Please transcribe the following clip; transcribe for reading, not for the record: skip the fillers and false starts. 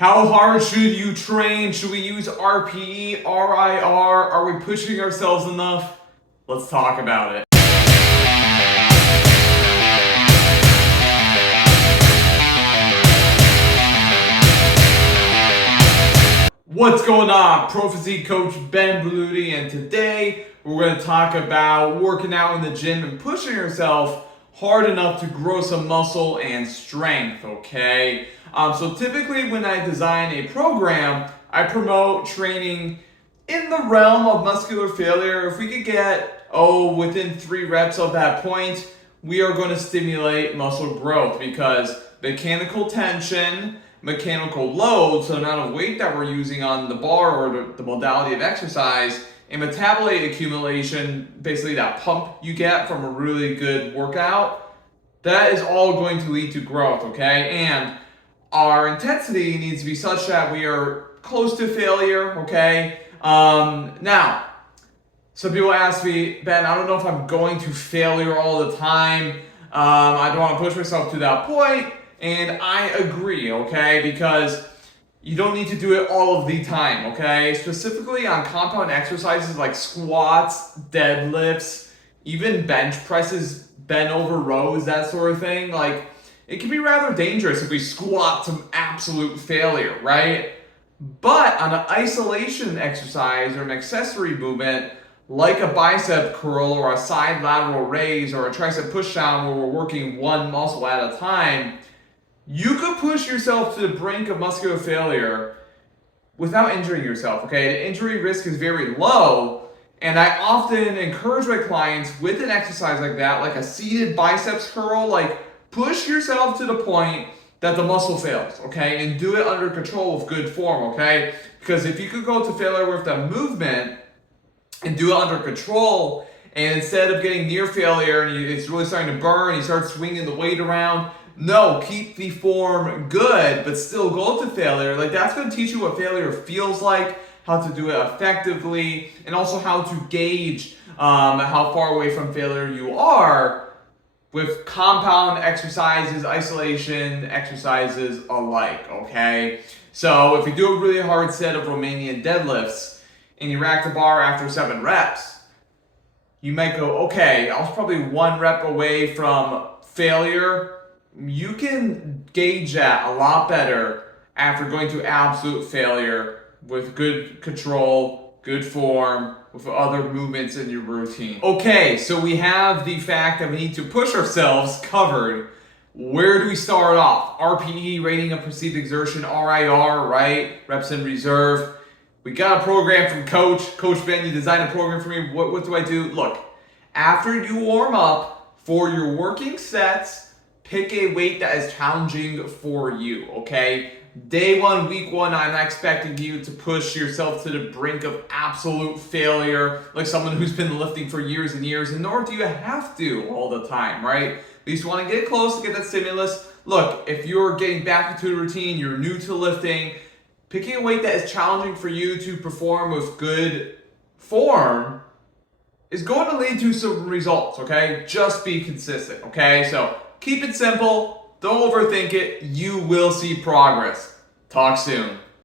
How hard should you train? Should we use RPE, RIR? Are we pushing ourselves enough? Let's talk about it. What's going on? Pro Physique Coach Ben Berluti, and today we're going to talk about working out in the gym and pushing yourself hard enough to grow some muscle and strength, okay? So typically when I design a program, I promote training in the realm of muscular failure. If we could get, within 3 reps of that point, we are going to stimulate muscle growth because mechanical tension, mechanical load, so the amount of weight that we're using on the bar or the modality of exercise, and metabolite accumulation, basically that pump you get from a really good workout, that is all going to lead to growth, okay? And our intensity needs to be such that we are close to failure, okay? Now, some people ask me, Ben, I don't know if I'm going to failure all the time. I don't want to push myself to that point. And I agree, okay? Because you don't need to do it all of the time, okay? Specifically on compound exercises like squats, deadlifts, even bench presses, bent over rows, that sort of thing. Like, it can be rather dangerous if we squat to absolute failure, right? But on an isolation exercise or an accessory movement, like a bicep curl or a side lateral raise or a tricep push down where we're working one muscle at a time, you could push yourself to the brink of muscular failure without injuring yourself, okay? The injury risk is very low, and I often encourage my clients with an exercise like that, like a seated biceps curl, like push yourself to the point that the muscle fails, okay? And do it under control with good form, okay? Because if you could go to failure with the movement and do it under control, and instead of getting near failure and it's really starting to burn, you start swinging the weight around, no, keep the form good, but still go to failure. Like, that's going to teach you what failure feels like, how to do it effectively, and also how to gauge how far away from failure you are with compound exercises, isolation exercises alike, okay? So if you do a really hard set of Romanian deadlifts and you rack the bar after 7 reps, you might go, okay, I was probably 1 rep away from failure. You can gauge that a lot better after going to absolute failure with good control, good form, with other movements in your routine. Okay, so we have the fact that we need to push ourselves covered. Where do we start off? RPE, rating of perceived exertion, RIR, right? Reps in reserve. We got a program from Coach Ben. You designed a program for me. What do I do? Look, after you warm up for your working sets, pick a weight that is challenging for you, okay? Day 1, week 1, I'm not expecting you to push yourself to the brink of absolute failure like someone who's been lifting for years and years, and nor do you have to all the time, right? At least you want to get close to get that stimulus. Look, if you're getting back into the routine, you're new to lifting, picking a weight that is challenging for you to perform with good form is going to lead to some results, okay? Just be consistent, okay? So keep it simple. Don't overthink it. You will see progress. Talk soon.